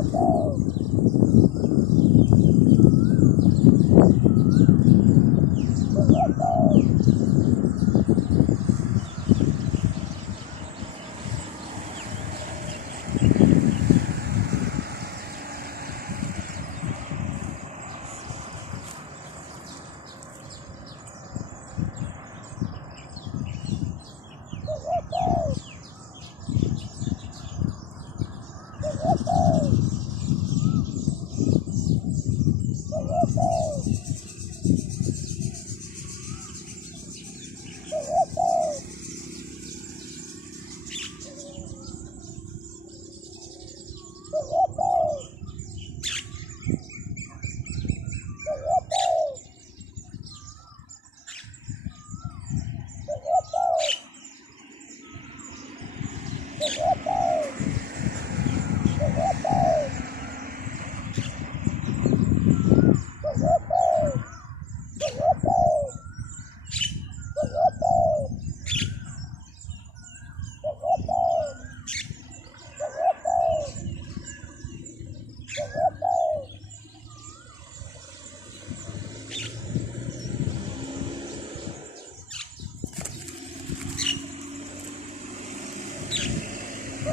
Oh,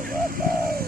Bye.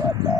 What's up, guys?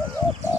Woo-hoo!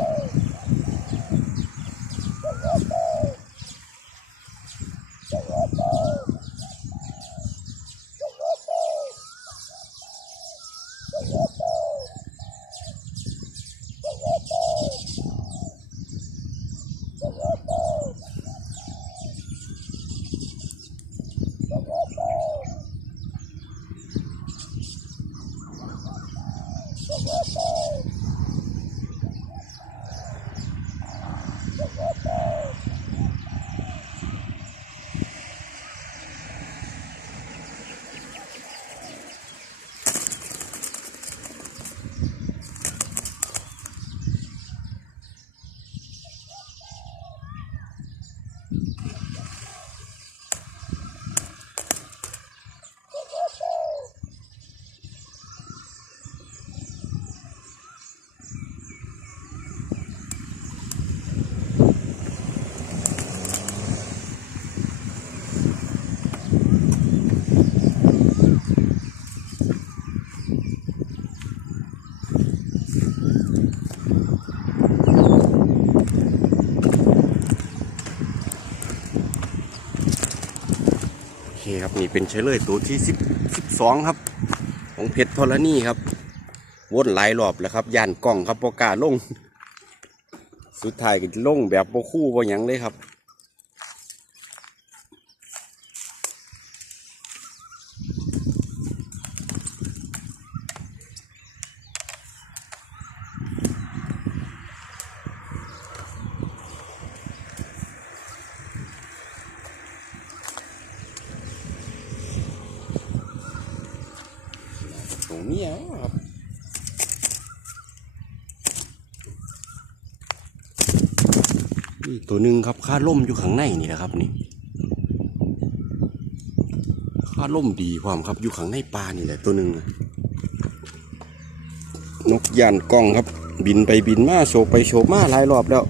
โอเคครับนี่เป็นเชลยตัวที่สิบสิบสองครับ ของเพชรพลนี่ครับวนหลายรอบแล้วครับยานกล่องครับประกาศลง สุดท้ายก็ลงแบบโบคู่โบหยังเลยครับ ตัวหนึ่งครับค่าล่มอยู่ข้างในนี่นะครับนี่ค่าล่มดีความครับอยู่ข้างในปลานี่แหละตัวหนึ่งนกย่านกล้องครับ บินไปบินมาโฉบไปโฉบมาหลายรอบแล้ว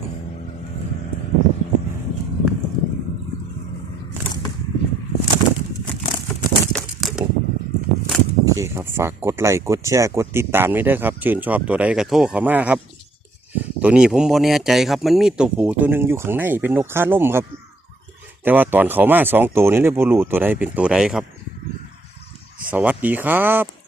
โอเคครับฝากกดไลค์กดแชร์กดติดตามไว้ด้วยครับ ชื่นชอบตัวใดก็โทรเขามาครับ ตัวนี้ผมบ่แน่ใจครับ มันมีตัวผู้ตัวหนึ่งอยู่ข้างในเป็นนกค่าล่มครับ แต่ว่าตอนเขามาสองตัวนี้เลยบรูตัวใดเป็นตัวใดครับ สวัสดีครับ